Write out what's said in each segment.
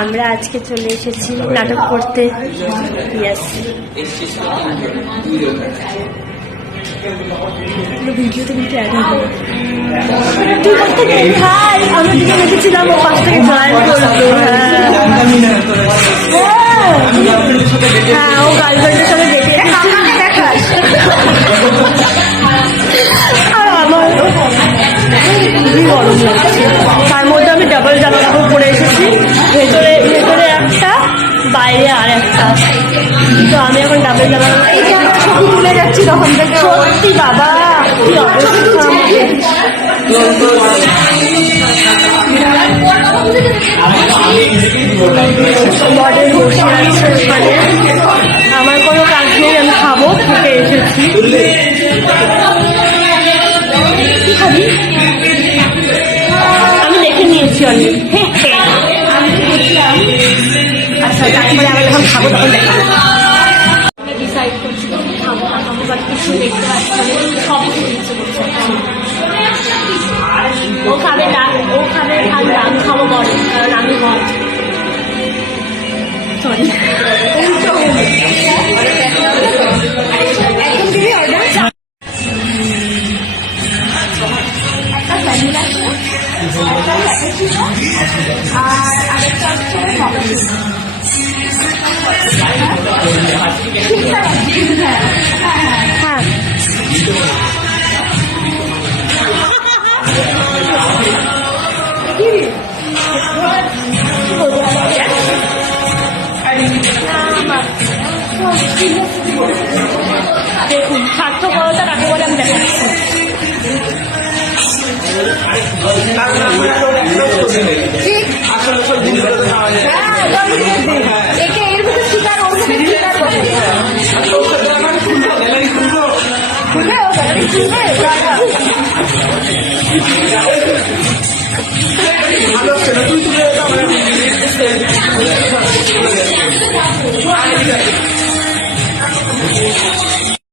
আমরা আজকে চলে এসেছি নাটক করতে। ভিডিওতে কিন্তু আমরা দিকে দেখেছিলাম ও পাশ থেকে জয়েন করতো। হ্যাঁ ও গার্লফ্রেন্ডের সাথে দেখে আর আমার খুবই গরম লাগছে। তার মধ্যে আমি ডাবল জামা কাপড় পরে এসেছি, ভেতরে একটা বাইরে আর একটা। তো আমি এখন ডাবল জামা কাপড় তুলে যাচ্ছি তখন থেকে। সত্যি বাবা কি অবস্থা। মডেল বসে আছে ওখানে, আমার কোনো কাজ নেই, আমি খাবো খেতে এসেছি। কি খাবি? আমি দেখে নিয়েছি অনেক। আচ্ছা তারপরে আমি যখন খাবো তখন দেখাবো। ডিসাইড করছি খাবো না খাবো, বাট কিছু দেখতে পাচ্ছি সব কিছু করছে। ও খাবে ঠান্ডা, আমি খাবো গরম, কারণ আমি গরম। সরি আর আরেকটা হচ্ছে হ্যাঁ দেখুন স্বার্থপরতা কাকে বলে আমি দেখাচ্ছি।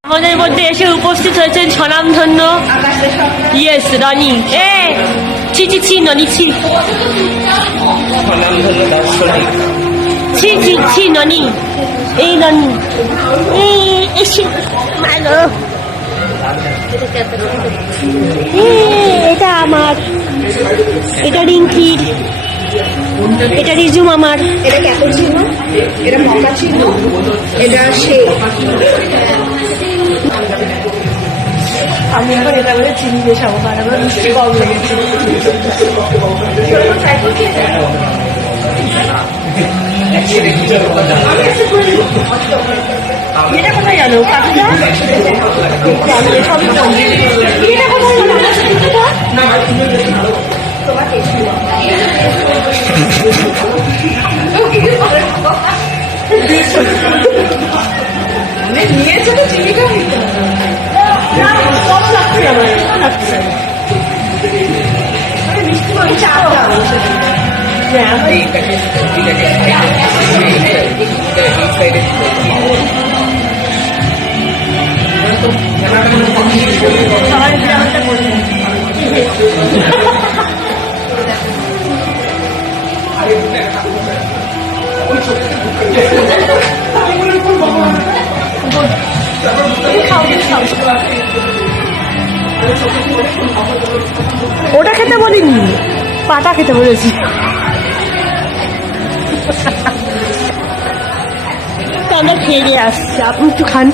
আমাদের মধ্যে এসে উপস্থিত হয়েছেন স্বনামধন্য ইয়েস রনি। ছি ছি ছি ননি ছি ছি ছি ছি ননি। এই ননি এটা আমার, এটা রিঙ্কির, এটা রিজুম আমার। এটা ক্যাপুচিনো, এটা মকাচিনো, এটা শেক। আমি এখন এটা বলে চিনি দিয়ে খাবো, কারণ আমার মিষ্টি কম লেগেছে। এটা কোথায় গেল কাকুটা? আমি সবই বলছি এটা কোথায় গেল নিয়েছে তো চিনিটা কম লাগছে আমার মিষ্টি করে চাপটা। ওটা খেতে বলিনি, পাটা খেতে বলেছি। আমরা খেয়ে নিয়ে আসছি, আপনি একটু খান।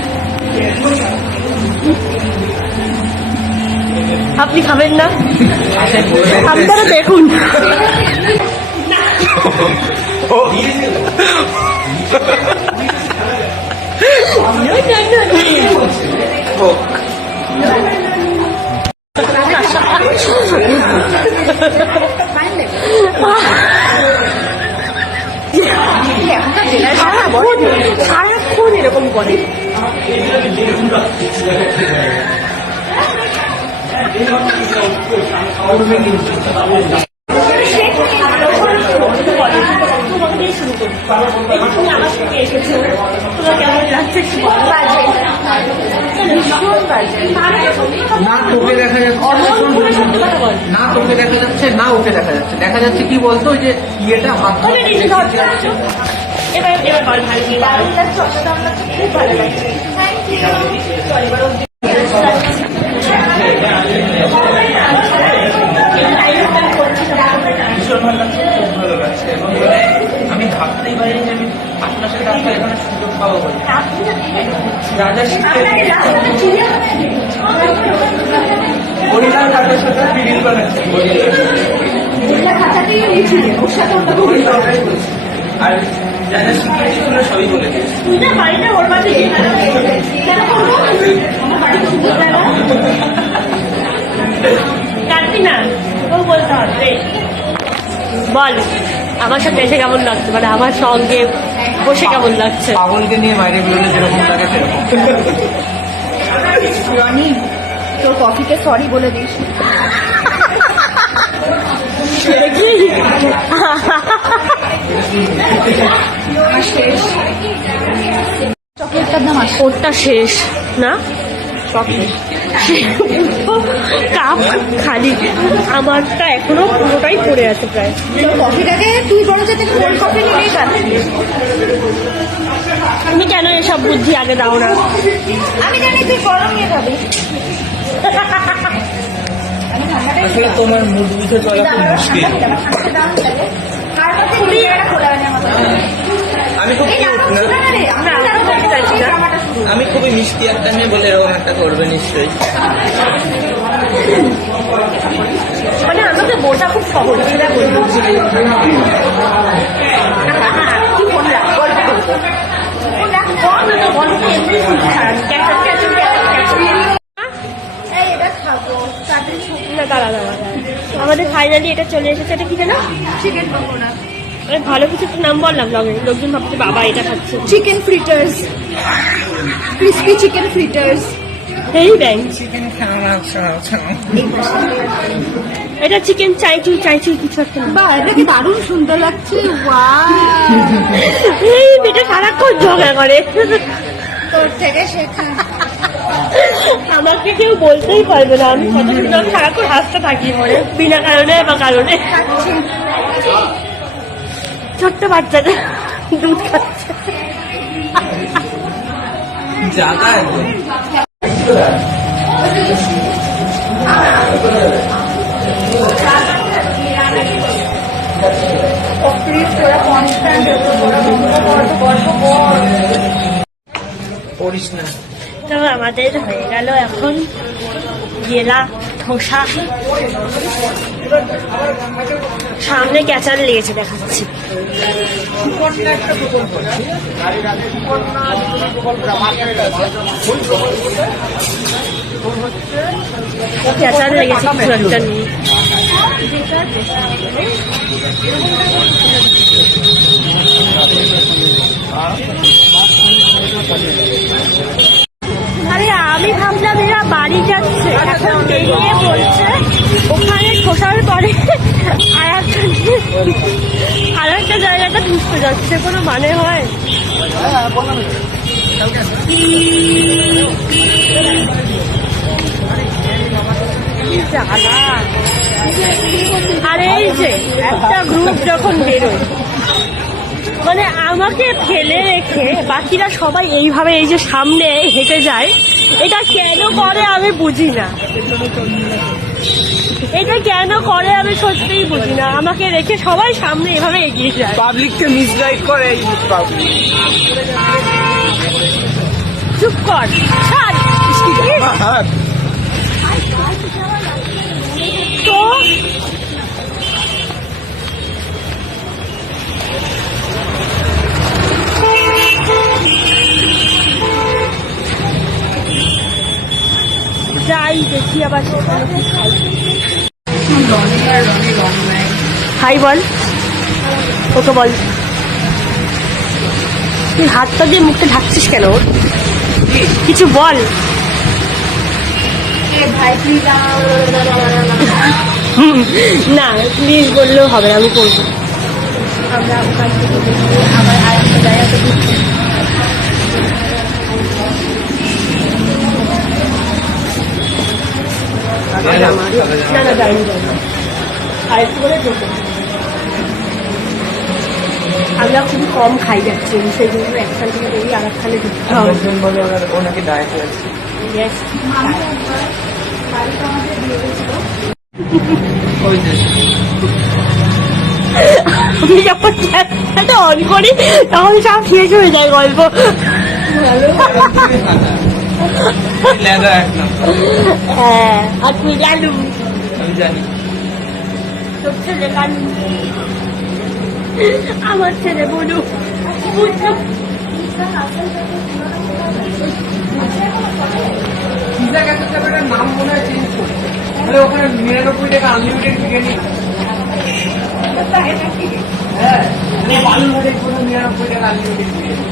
আপনি খাবেন না? আপনারা দেখুন। সারাক্ষণ এরকম করে। কেমন লাগছে? না তোকে দেখা যাচ্ছে না, তোকে দেখা যাচ্ছে না, ওকে দেখা যাচ্ছে। দেখা যাচ্ছে কি বলতো, ওই যে ইয়েটা হাত যাচ্ছে। এবার বল ভালো খুব ভালো লাগছে। আমি ভাবতেই পারিনি যে আমি আশপাশের রাস্তায় এখানে সুযোগ পাবো বলে। হরিলাল কাকার সাথে ভিডিও বানাচ্ছে আর যারা শিখিয়েছি তোমরা সবই বলে দিয়েছি। বল আমার সাথে এসে কেমন লাগছে, মানে আমার সঙ্গে বসে কেমন লাগছে? পাগলকে নিয়ে বাইরে বেরোলে যেরকম লাগে সেরকম। রনি, তোর কফিকে সরি বলে দিস। চকলেটটার দাম আসে, ওরটা শেষ না, কাপ খালি, আমারটা এখনো পুরোটাই পড়ে আছে প্রায়। তোর কফিটাকে তুই বড় যাতে কোল্ড কফি নিলেই পারবি। তুমি কেন এসব বুদ্ধি আগে দাও না? আমি জানি তুই গরম নিয়ে খাবি। আসলে তোমার মুড বুঝে চলা খুব মুশকিল। আমি খুব আমি খুবই মিষ্টি একটা মেয়ে বলে এরকম একটা করবে নিশ্চয়ই। মানে আমাকে বোঝা খুব সহজ, সেটা বলবো। আমাদের ফাইনালি এটা চলে এসেছে। এটা কি জানো? চিকেন পকোড়া, মানে ভালো কিছু একটা নাম বললাম, লোকজন ভাবছে বাবা এটা খাচ্ছে। Chicken fritters, crispy chicken fritters. এই ব্যাংক এটা চিকেন চাইচুই কিছু একটা নাম। বা এটা কি দারুণ সুন্দর লাগছে। এই এটা সারাক্ষণ ঝগড়া করে, তোর থেকে শেখা। আমাকে কেউ বলতেই পারবে না আমি কত সুন্দর সারাক্ষণ হাসতে থাকি মনে, বিনা কারণে বা কারণে। ছোট্ট বাচ্চাটা দুধ খাচ্ছে। জায়গা করিস না। তো আমাদের হয়ে গেল এখন গেলা ধোসা। সামনে ক্যাচার লেগেছে দেখাচ্ছি। ক্যাচার লেগেছে কিছু একটা নিয়ে। আরে আমি ভাবলাম এরা বাড়ি যাচ্ছে, এখন বেরিয়ে বলছে ওখানে খোসার পরে আর একটা জায়গাটা ঢুকতে যাচ্ছে। কোনো মানে হয়? আর এই যে একটা গ্রুপ যখন বেরোয়, মানে আমাকে ফেলে রেখে বাকিরা সবাই এইভাবে এই যে সামনে হেঁটে যায়, এটা কেন করে আমি বুঝি না। এটা কেন করে আমি সত্যিই বুঝি না। আমাকে রেখে সবাই সামনে এভাবে এগিয়ে যায়। পাবলিককে মিসগাইড করে এই পাবলিক। চুপ কর, ছাড়। তো যাই দেখি আবার। হাই বল, ওকে বল। তুই হাতটা দিয়ে মুখটা ঢাকছিস কেন? কিছু বল। না প্লিজ বললেও হবে, আমি করবো। আমরা ওখান থেকে আবার আর একটা জায়গাতে আমার না না যাইনি আর একটু করে ঢোকে আমরা খুবই কম খাই যাচ্ছি সেই জন্য একখান থেকে বেরিয়ে আর একখানে ঢুকতে হবে একজন বলে ওনাকে ডায়েটে আছে Yes. ওই যে আমি যখন চ্যানেলটা অন করি তখন সব শেষ হয়ে যায় গল্প লেদা একদম হ্যাঁ আর তুই জানু আমি জানি তোর ছেলে কানু আমার ছেলে বলু বুঝলো পিজা ক্যাফের ব্যাপারটার নাম মনে হয় চেঞ্জ করছে মানে ওখানে 99 টাকা আনলিমিটেড বিরিয়ানি হ্যাঁ বালুঘাটে কোনো 99 টাকা আনলিমিটেড বিরিয়ানি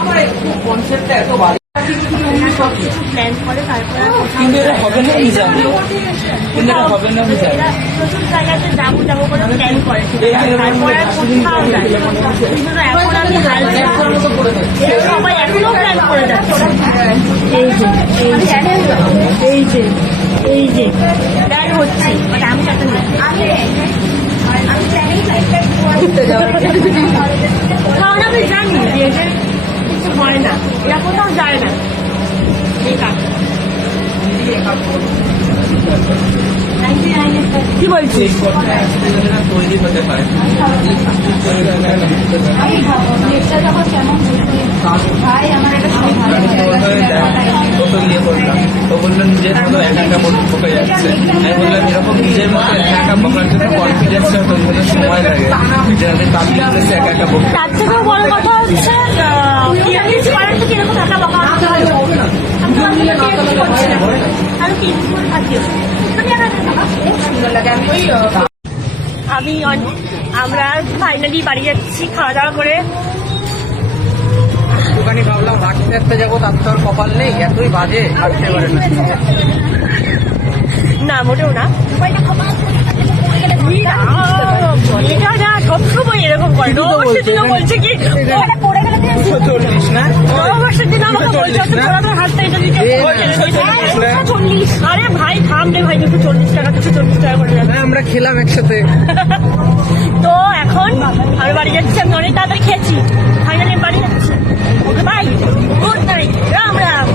আমার একটু কনসেপ্টটা এত ভালো প্ল্যান করে তারপরে কিন্তু এটা হবে না আমি জানি কিন্তু এটা হবে না আমি জানি প্রচুর জায়গাতে যাবো যাবো করে প্ল্যান করে তারপরে আর কোথাও যায় কিন্তু এখন আমি সবাই এখনো প্ল্যান করে যাচ্ছে এই যে এই যে প্ল্যান হচ্ছে মানে আমি যাতে কারণ আমি জানি যে এদের কিছু হয় না এরা কোথাও যায় না এই কাজ কি বলছিস তৈরি হতে পারে ও বললো নিজের মতো একা একা বকে যাচ্ছে আমি বললাম এরকম নিজের মতো একা একা বকার জন্য কনফিডেন্সটা তৈরি হতে সময় লাগে যাতে পাবলিক প্লেসে একা একা বকে তার থেকেও বড় কথা হচ্ছে কিরকম একা বকা আমি আমরা ফাইনালি বাড়ি যাচ্ছি খাওয়া দাওয়া করে দোকানে ভাবলাম রাখতে রাখতে যাবো তার তো আর কপাল নেই এতই বাজে আসতে পারে না না মোটেও না এটা না সবসময় এরকম করে নববর্ষের দিনও বলছে কি পড়ে গেলে 40 না নববর্ষের দিন আমাকে বলছে তোরা হাতটা এটা দিতে আরে ভাই থাম রে ভাই 240 টাকা 240 টাকা করে যাচ্ছে আমরা খেলাম একসাথে তো এখন আমি বাড়ি যাচ্ছি আমি অনেক তাড়াতাড়ি খেয়েছি ফাইনালি বাড়ি যাচ্ছি okay bye good night Ram Ram